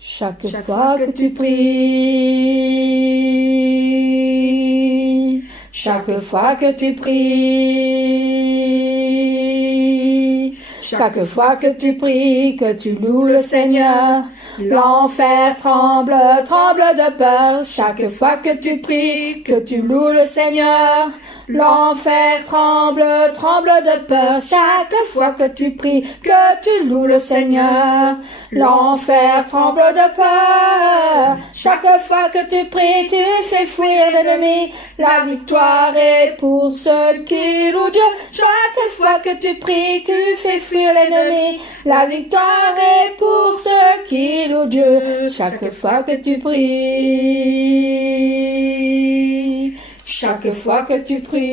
Chaque fois que tu pries, chaque fois que tu pries, chaque fois que tu pries, que tu loues le Seigneur, l'enfer tremble, tremble de peur. Chaque fois que tu pries, que tu loues le Seigneur, l'enfer tremble, tremble de peur. Chaque fois que tu pries, que tu loues le Seigneur, l'enfer tremble de peur. Chaque fois que tu pries, tu fais fuir l'ennemi. La victoire est pour ceux qui louent Dieu. Chaque fois que tu pries, tu fais fuir l'ennemi. La victoire est pour ceux qui louent Dieu. Chaque fois que tu pries, chaque fois que tu pries,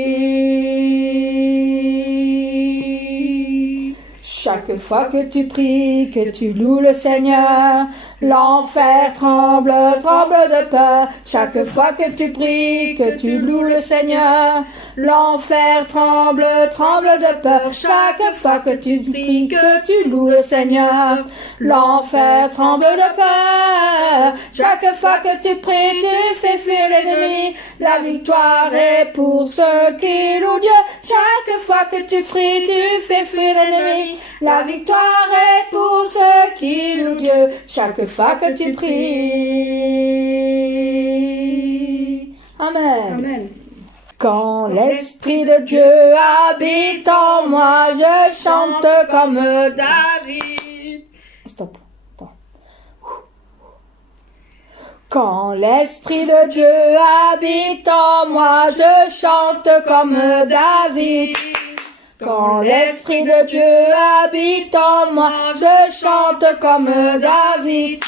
chaque fois que tu pries, que tu loues le Seigneur, l'enfer tremble, tremble de peur. Chaque fois que tu pries, que tu loues le Seigneur, l'enfer tremble, tremble de peur. Chaque fois que tu pries, que tu loues le Seigneur, l'enfer tremble de peur. Chaque fois que tu pries, tu fais fuir l'ennemi. La victoire est pour ceux qui louent Dieu. Chaque fois que tu pries, tu fais fuir l'ennemi. La victoire est pour ceux qui louent Dieu. Chaque fois que tu pries. Amen. Amen. Quand l'Esprit de Dieu habite en moi, je chante comme David. Stop. Attends. Quand l'Esprit de Dieu habite en moi, je chante comme David. Quand l'Esprit de Dieu habite en moi, je chante comme David.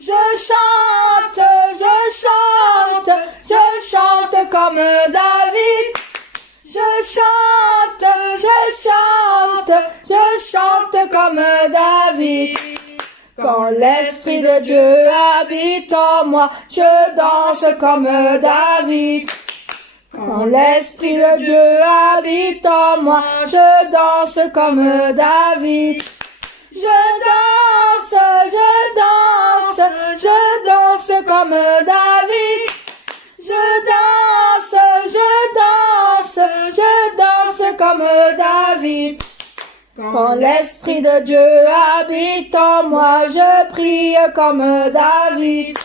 Je chante, je chante, je chante comme David. Je chante, je chante, je chante comme David. Quand l'Esprit de Dieu habite en moi, je danse comme David. Quand l'Esprit de Dieu habite en moi, je danse comme David. Je danse, je danse, je danse comme David. Je danse, je danse, je danse comme David. Quand l'Esprit de Dieu habite en moi, je prie comme David.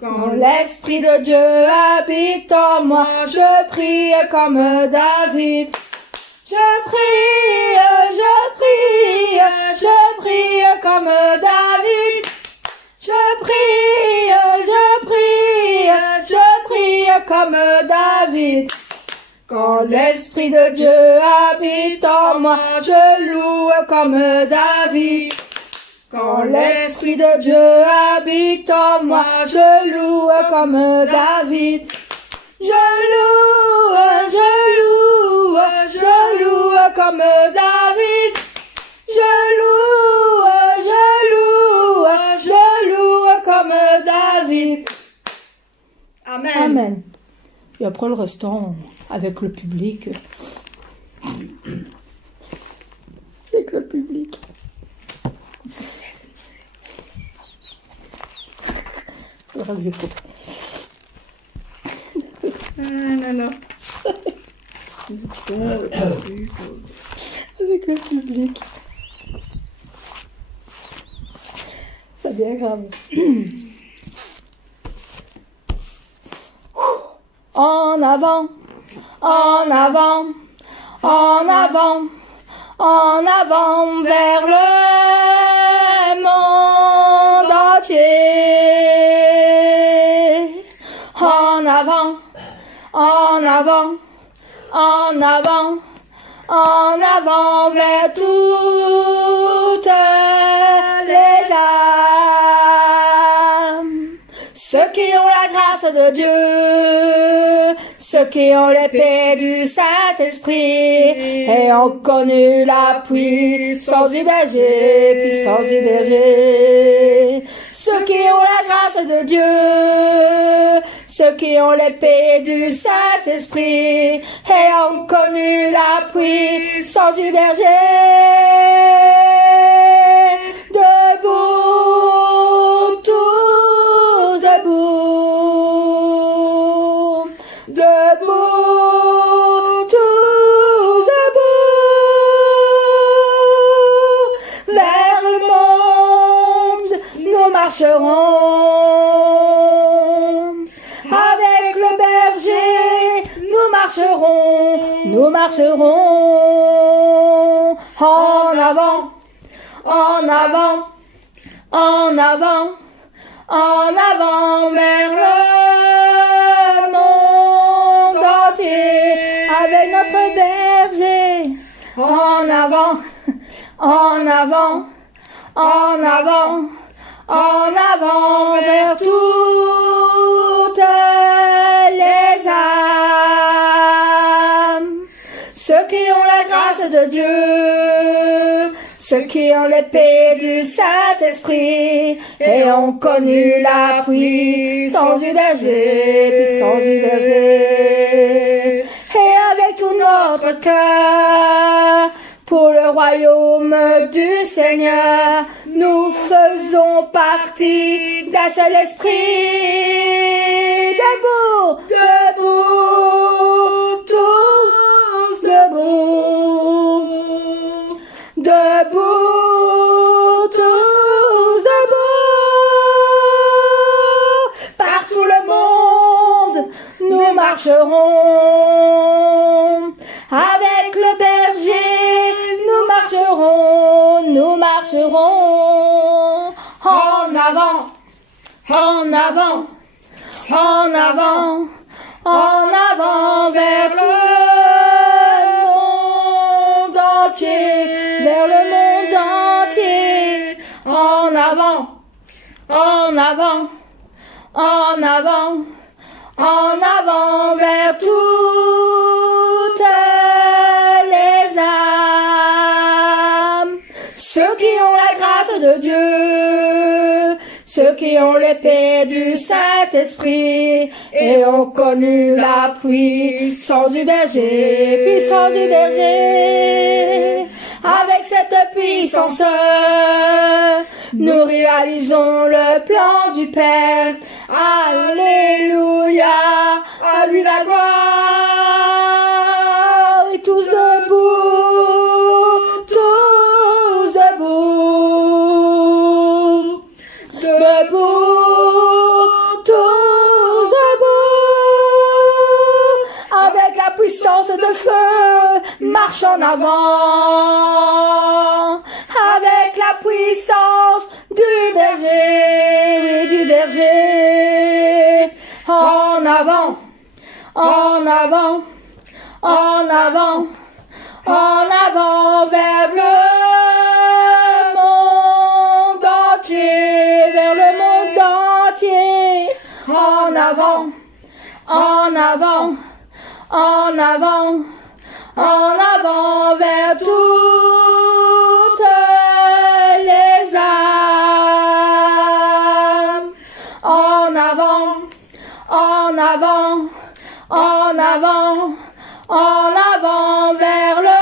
Quand l'Esprit de Dieu habite en moi, je prie comme David. Je prie, je prie, je prie comme David. Je prie, je prie, je prie comme David. Quand l'Esprit de Dieu habite en moi, je loue comme David. Quand l'Esprit de Dieu habite en moi, je loue comme David. Je loue, je loue, je loue comme David. Je loue, je loue, je loue comme David. Amen. Amen. Et après le restant, avec le public. Avec le public. Faudra que j'écoute. Non. Avec le public. C'est bien grave. En avant, en avant, en avant, en avant vers le monde entier. En avant, en avant, en avant, en avant vers toutes les âmes. Ceux qui ont la grâce de Dieu, ceux qui ont l'épée du Saint-Esprit, et ont connu la puissance du berger, puissance du berger. Ceux qui ont la grâce de Dieu, ceux qui ont l'épée du Saint-Esprit, et ont connu la puissance du berger. Debout, marcherons. Avec le berger, nous marcherons. En avant, en avant, en avant, en avant vers le monde entier. Avec notre berger, en avant, en avant, en avant, en avant vers toutes les âmes. Ceux qui ont la grâce de Dieu, ceux qui ont l'épée du Saint-Esprit et ont connu la puissance du berger, Et avec tout notre cœur, pour le royaume du Seigneur, nous faisons partie d'un seul esprit. Debout, debout, tous debout. Debout, tous debout. Par tout le monde, nous marcherons. Avec le berger, nous marcherons. En avant, en avant, en avant, en avant vers le monde entier, vers le monde entier. En avant, en avant, en avant, en avant vers toutes les âmes. Ceux qui ont la grâce de Dieu, ceux qui ont l'épée du Saint-Esprit et ont connu la puissance du berger, Avec cette puissance, nous réalisons le plan du Père. Alléluia, à lui la gloire. Et tous debout, tous debout. Debout, tous debout. Avec la puissance de feu, marche en avant. Avec la puissance du berger, En avant, en avant, en avant, en avant vers le monde entier, En avant, en avant, en avant, en avant vers toutes les âmes. En avant, en avant, en avant, en avant vers le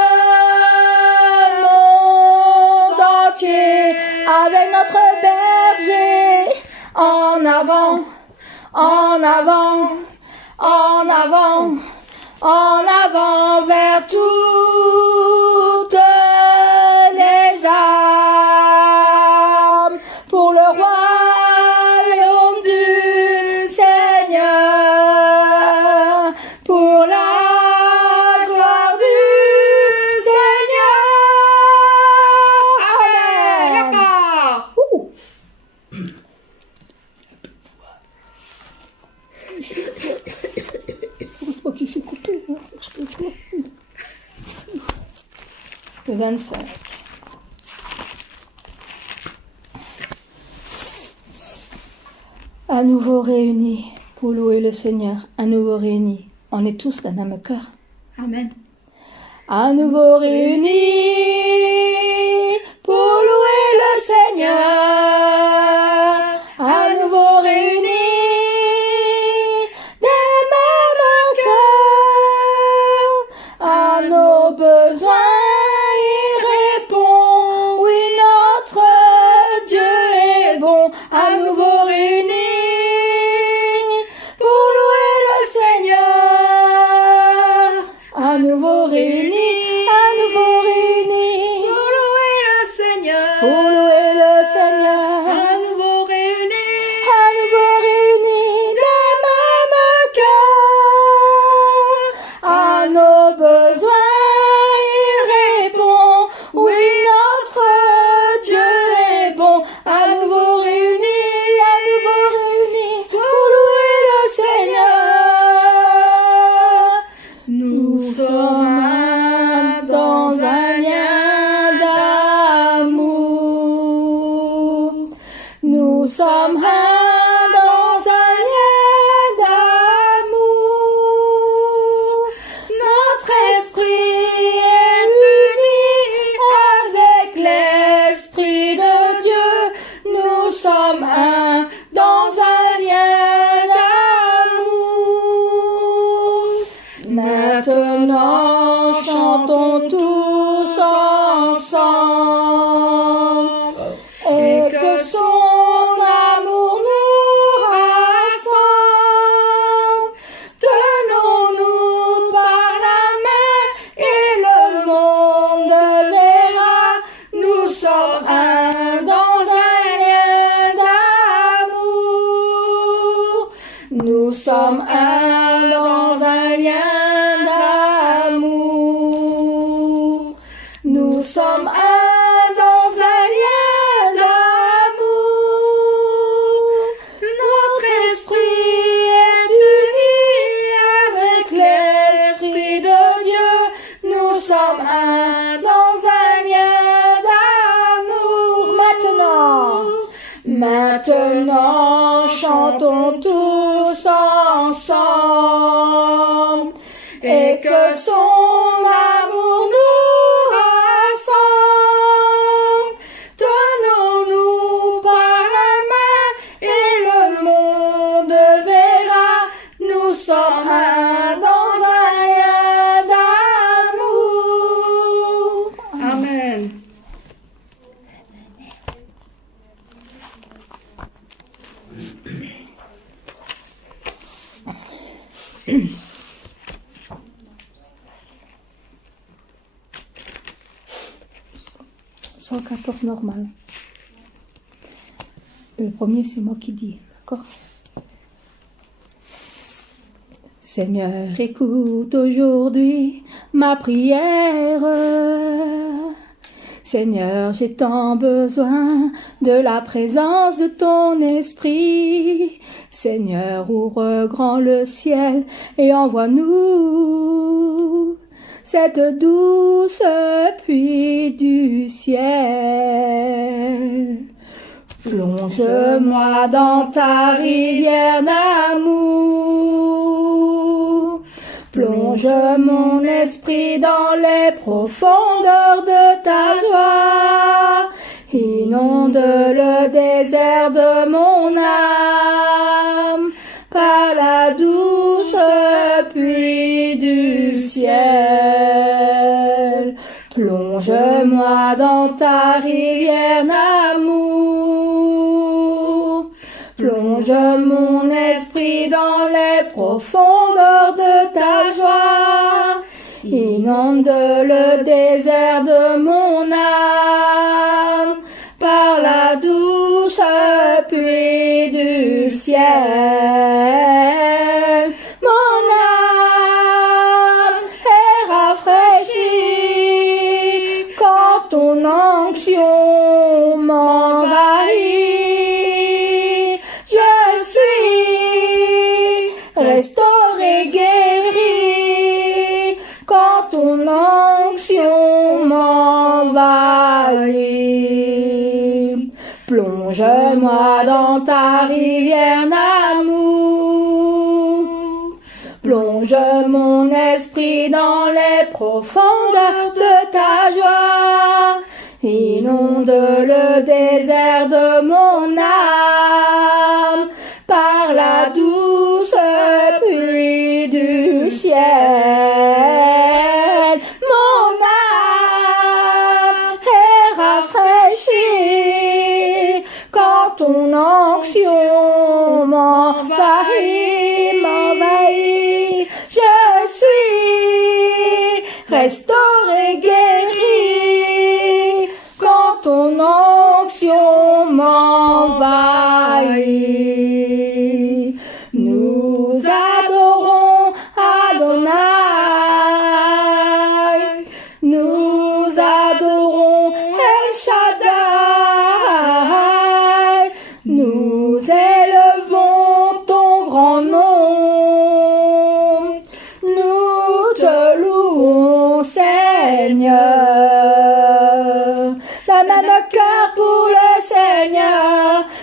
monde entier. Avec notre berger, en avant, en avant, en avant, en avant vers toutes les âmes. Pour le royaume du Seigneur, pour la gloire du Seigneur. Amen. Le 25. À nouveau réunis pour louer le Seigneur, à nouveau réunis. On est tous d'un même cœur. Amen. À nouveau réunis pour louer le Seigneur. À nouveau réunis d'un même cœur. À nos besoins il répond. Oui, notre Dieu est bon. À nouveau réunis pour louer le Seigneur. À nouveau réunis, pour louer le Seigneur. À nouveau réunis Nous sommes un dans un lien d'amour. Notre esprit est uni avec l'Esprit de Dieu. Nous sommes un dans un lien d'amour. Maintenant, chantons tous ensemble et que son amour nous rassemble. Tenons-nous par la main et le monde verra. Nous sommes un dans un lien d'amour. Nous sommes un dans un lien d'amour. Nous sommes un dans un lien d'amour. Notre esprit est uni avec l'Esprit de Dieu. Nous sommes un dans un lien d'amour. Maintenant, chantons tous ensemble et que son amour nous rassemble. Tenons-nous par la main et le monde verra. Nous sommes un dans un lien d'amour. Amen. Psaume 14 normal. Le premier, c'est moi qui dis, d'accord? Seigneur, écoute aujourd'hui ma prière. Seigneur, j'ai tant besoin de la présence de ton esprit. Seigneur, ouvre grand le ciel et envoie-nous cette douce pluie du ciel. Plonge-moi dans ta rivière d'amour. Plonge mon esprit dans les profondeurs de ta joie. Inonde le désert de mon âme par la douce pluie du ciel. Plonge-moi dans ta rivière d'amour. Plonge mon esprit dans les profondeurs de ta joie. Inonde le désert de mon âme par la douce pluie du ciel. Mon âme est rafraîchie quand ton onction m'envahit. Je suis restauré, guéri quand ton onction m'envahit. Plonge-moi dans ta rivière d'amour. Plonge mon esprit dans les profondeurs de ta joie. Inonde le désert de mon âme par la douce pluie du ciel. Mon âme est rafraîchie quand ton onction m'envahit. Je suis restauré, guéri quand ton onction m'envahit. Nous adorons Adonai. Nous adorons El Shaddai. Nous élevons ton grand nom. Nous te louons, Seigneur.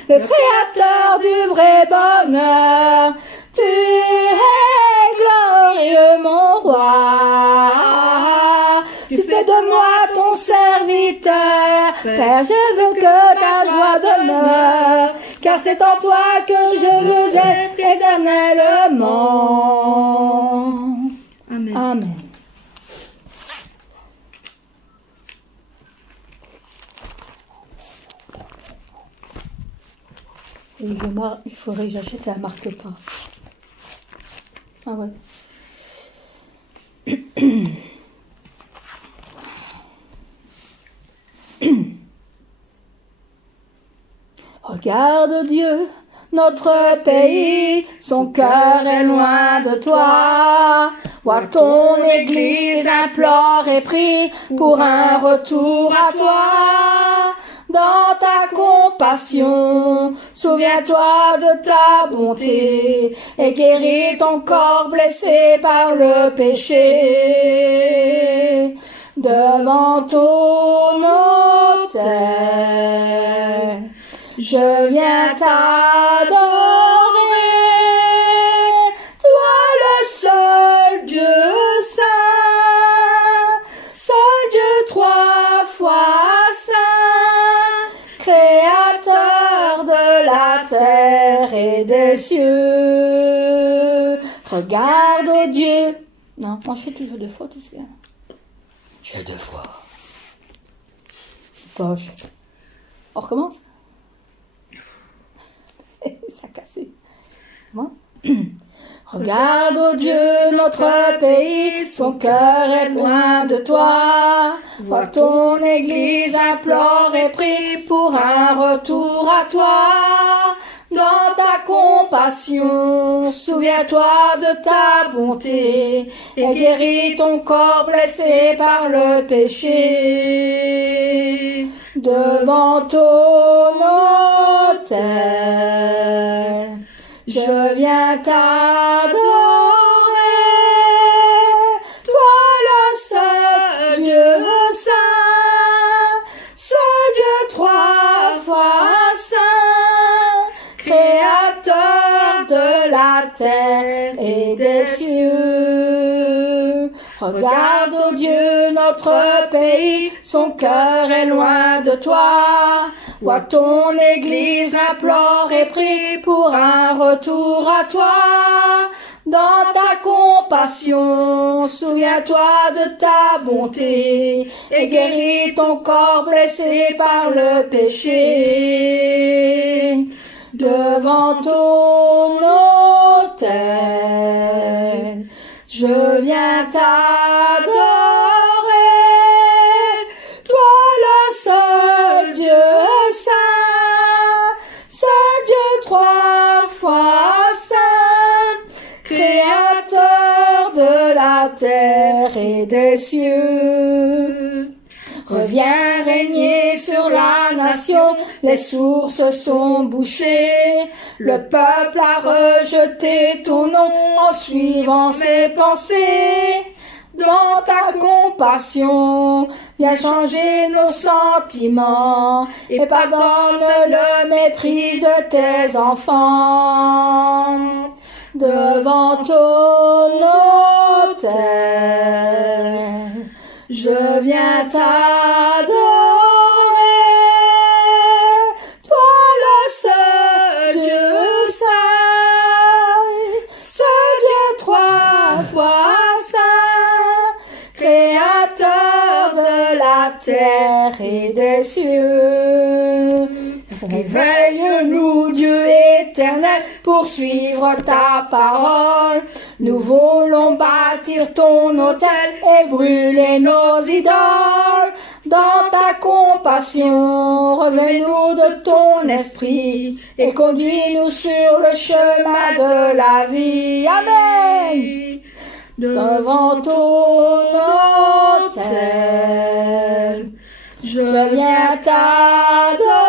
le créateur du vrai bonheur. Tu es glorieux, mon roi. Tu fais de moi ton serviteur. Père, je veux que ta joie demeure, car c'est en toi que je veux être éternellement. Amen. Amen. Et il faudrait que j'achète, ça ne marque pas. Ah ouais. Regarde Dieu, notre pays, son cœur est loin de toi. Vois ton Église implore et prie pour un retour à toi. Dans ta compassion, souviens-toi de ta bonté et guéris ton corps blessé par le péché. Devant ton autel, je viens t'adorer, toi le seul Dieu saint, seul Dieu trois fois saint, créateur de la terre et des cieux. Regarde Dieu. Non, moi je fais toujours deux fois, tout ce bien. Je fais deux fois. Poche. On recommence? Ça a cassé. Comment? Regarde, ô Dieu, notre pays, son cœur est loin de toi. Vois ton Église implore et prie pour un retour à toi. Dans ta compassion, souviens-toi de ta bonté et guéris ton corps blessé par le péché. Devant ton autel, je viens t'adorer, toi le seul Dieu saint, seul Dieu trois fois saint, créateur de la terre et des cieux. Regarde, ô Dieu, notre pays, son cœur est loin de toi. Vois ton Église implore et prie pour un retour à toi. Dans ta compassion, souviens-toi de ta bonté et guéris ton corps blessé par le péché. Devant ton autel, je viens t'adorer, toi le seul Dieu saint, seul Dieu trois fois saint, créateur de la terre et des cieux. Reviens régner sur la nation, les sources sont bouchées. Le peuple a rejeté ton nom en suivant ses pensées. Dans ta compassion, viens changer nos sentiments et pardonne le mépris de tes enfants. Devant ton autel, je viens t'adorer, toi le seul Dieu saint, seul Dieu trois fois saint, créateur de la terre et des cieux. Réveille-nous, Dieu éternel, pour suivre ta parole. Nous voulons bâtir ton autel et brûler nos idoles. Dans ta compassion, revêt-nous de ton esprit et conduis-nous sur le chemin de la vie. Amen. Devant ton autel, je viens t'adorer.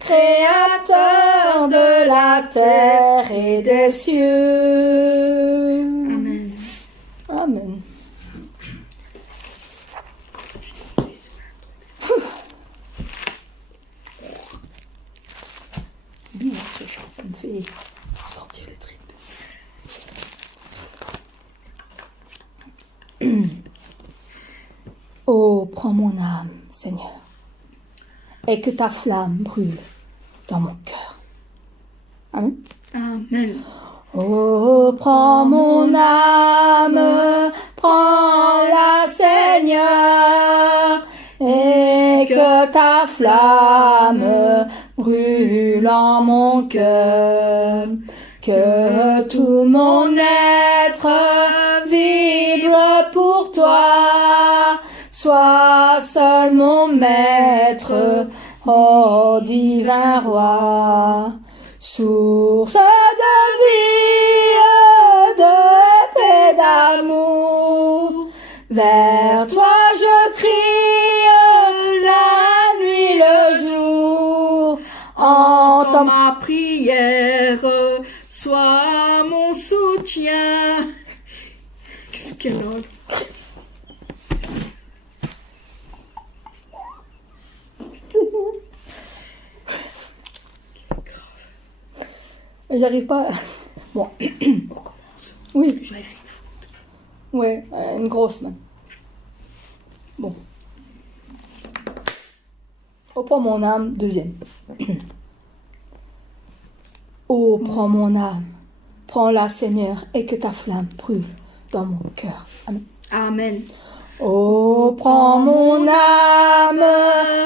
Créateur de la terre et des cieux. Oh, prends mon âme, Seigneur, et que ta flamme brûle dans mon cœur. Amen. Amen. Oh, prends mon âme, prends-la, Seigneur, et que ta flamme brûle en mon cœur. Que tout mon être vibre pour toi, sois seul mon maître, ô divin roi. Source de vie, de paix, d'amour, vers toi je crie la nuit, le jour. Entends ma prière, sois mon soutien. Qu'est-ce qu'elle a? J'arrive pas. Bon. Oui. J'avais fait une faute. Ouais, une grosse main. Bon. Oh, prends mon âme, deuxième. Oh, prends mon âme, prends-la, Seigneur, et que ta flamme brûle dans mon cœur. Amen. Amen. Oh, prends mon âme,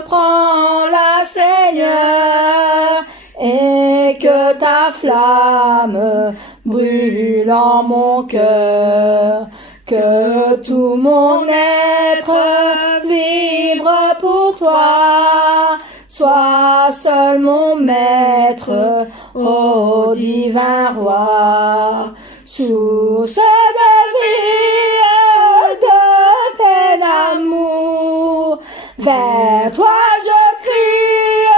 prends-la, Seigneur, et que ta flamme brûle en mon cœur. Que tout mon être vibre pour toi, sois seul mon maître, ô divin roi. Source de vie, de paix, d'amour, vers toi je crie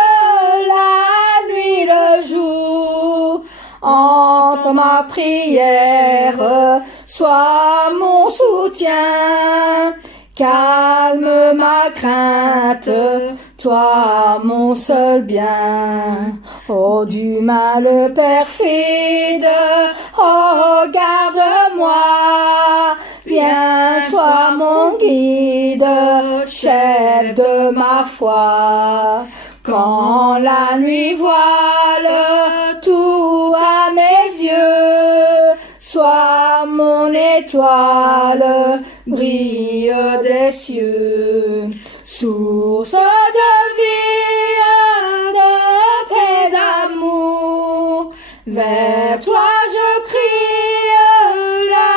la nuit, le jour. Entends ma prière, sois mon soutien, calme ma crainte, toi mon seul bien. Oh, du mal perfide, oh, garde-moi, viens, sois mon guide, chef de ma foi. Quand la nuit voile tout à mes yeux, sois mon étoile, brille des cieux. Source de vie, de paix, d'amour, vers toi je crie la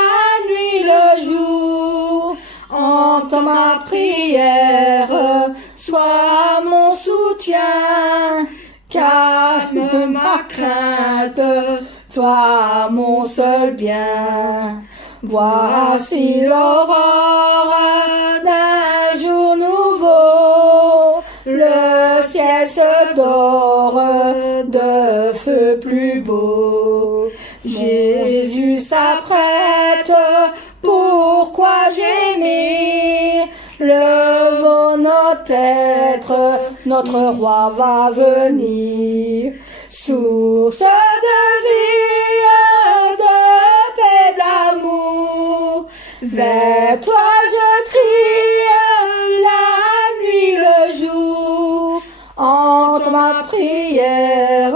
nuit, le jour. Entends ma prière, sois mon soutien, calme ma crainte, toi mon seul bien. Voici l'aurore d'un jour nouveau, le ciel se dore de feu plus beau. Jésus s'apprête, pourquoi gémir? Levons nos têtes, notre roi va venir. Source de vie, de paix, d'amour, vers toi je crie la nuit, le jour. Entends ma prière,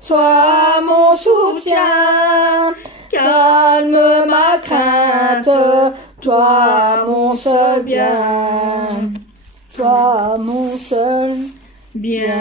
sois mon soutien, calme ma crainte, toi mon seul bien, toi mon seul bien.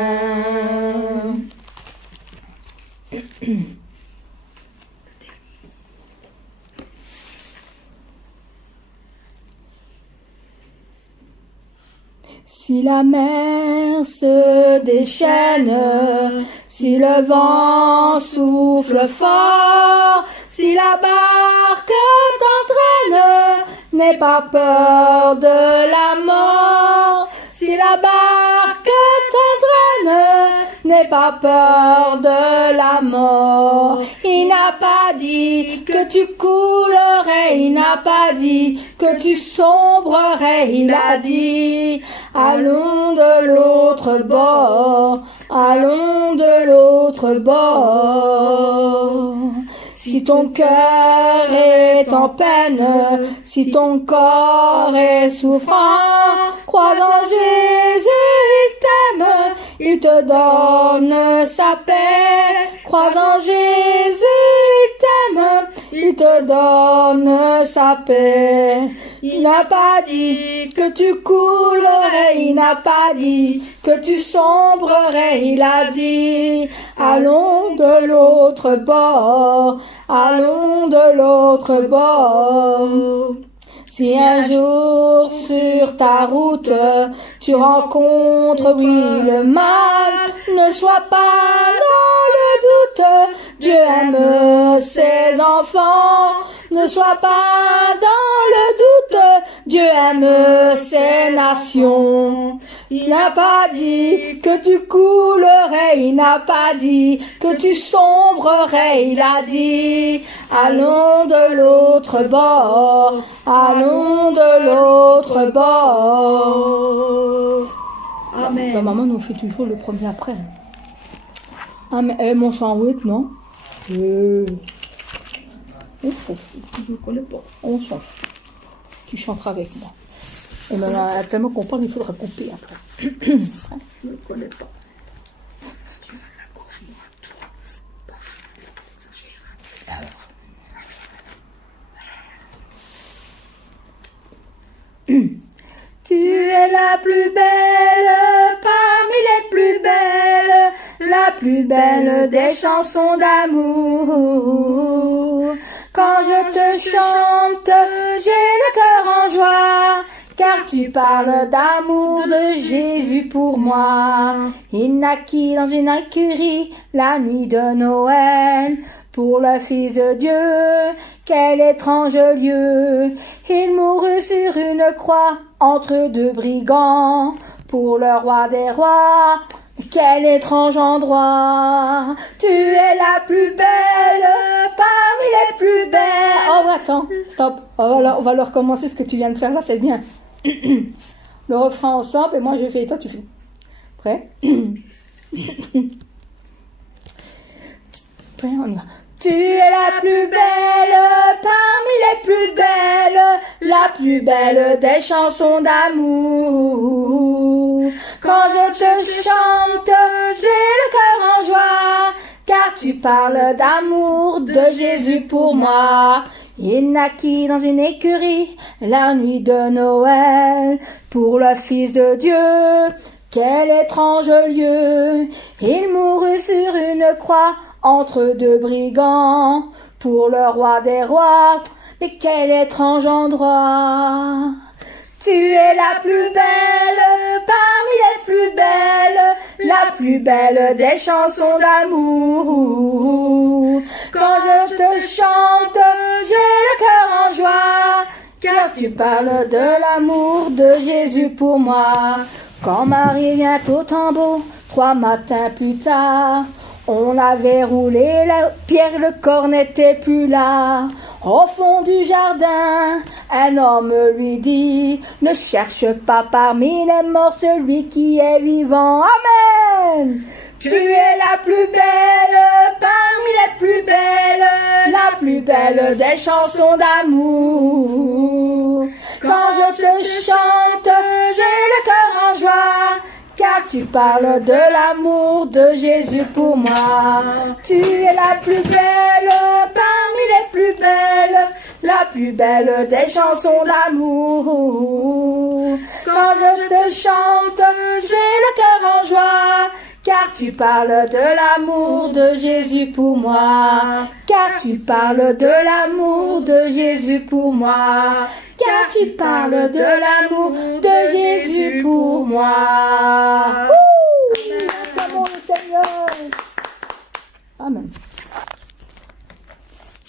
Si la mer se déchaîne, si le vent souffle fort, si la barque t'entraîne, n'aie pas peur de la mort. Si la barque t'entraîne, n'aie pas peur de la mort. Il n'a pas dit que tu coulerais, il n'a pas dit que tu sombrerais, il a dit allons de l'autre bord, allons de l'autre bord. Si ton cœur est est en peine, si ton corps est souffrant, crois en Jésus, il t'aime, il te donne sa paix. Crois en Jésus, il t'aime, il te donne sa paix. Il n'a pas dit que tu coulerais, il n'a pas dit que tu sombrerais, il a dit, allons de l'autre bord, allons de l'autre bord. Si un jour sur ta route tu rencontres, oui, le mal, ne sois pas dans le doute, Dieu aime ses enfants. Ne sois pas dans le doute, Dieu aime ses nations. Il n'a pas dit que tu coulerais, il n'a pas dit que tu sombrerais, il a dit, allons de l'autre bord, allons de l'autre bord. Amen. La maman nous fait toujours le premier après. Amen. Mon sandwich, non? On s'en fout, je ne connais pas. On s'en fout. Tu chanteras avec moi. Et maintenant, tellement qu'on parle, il faudra couper après. Je ne connais pas. J'ai mal à la gorge, moi, toi. Tu es la plus belle parmi les plus belles, la plus belle des chansons d'amour. Quand je te chante, j'ai le cœur en joie, car tu parles d'amour de Jésus pour moi. Il naquit dans une écurie la nuit de Noël, pour le Fils de Dieu, quel étrange lieu. Il mourut sur une croix entre deux brigands, pour le roi des rois. Quel étrange endroit. Tu es la plus belle parmi les plus belles. Oh, attends, stop. On va le recommencer ce que tu viens de faire là, c'est bien. Le refrain ensemble, et moi je fais, et toi tu fais. Prêt? Prêt, on y va. Tu es la plus belle parmi les plus belles, la plus belle des chansons d'amour. Quand je te chante, j'ai le cœur en joie, car tu parles d'amour de Jésus pour moi. Il naquit dans une écurie la nuit de Noël, pour le Fils de Dieu. Quel étrange lieu. Il mourut sur une croix entre deux brigands, pour le roi des rois. Mais quel étrange endroit. Tu es la plus belle parmi les plus belles, la plus belle des chansons d'amour. Quand je te chante, j'ai le cœur en joie, car tu parles de l'amour de Jésus pour moi. Quand Marie vient au tombeau, 3 matins plus tard, on avait roulé la pierre, le corps n'était plus là. Au fond du jardin, un homme lui dit, ne cherche pas parmi les morts celui qui est vivant. Amen. Tu es la plus belle parmi les plus belles, la plus belle des chansons d'amour. Quand je te chante, j'ai le cœur en joie, car tu parles de l'amour de Jésus pour moi. Tu es la plus belle parmi les plus belles, la plus belle des chansons d'amour. Quand je te chante, j'ai le cœur en joie, car tu parles de l'amour de Jésus pour moi. Car tu parles de l'amour de Jésus pour moi. Car tu parles de l'amour de Jésus pour moi.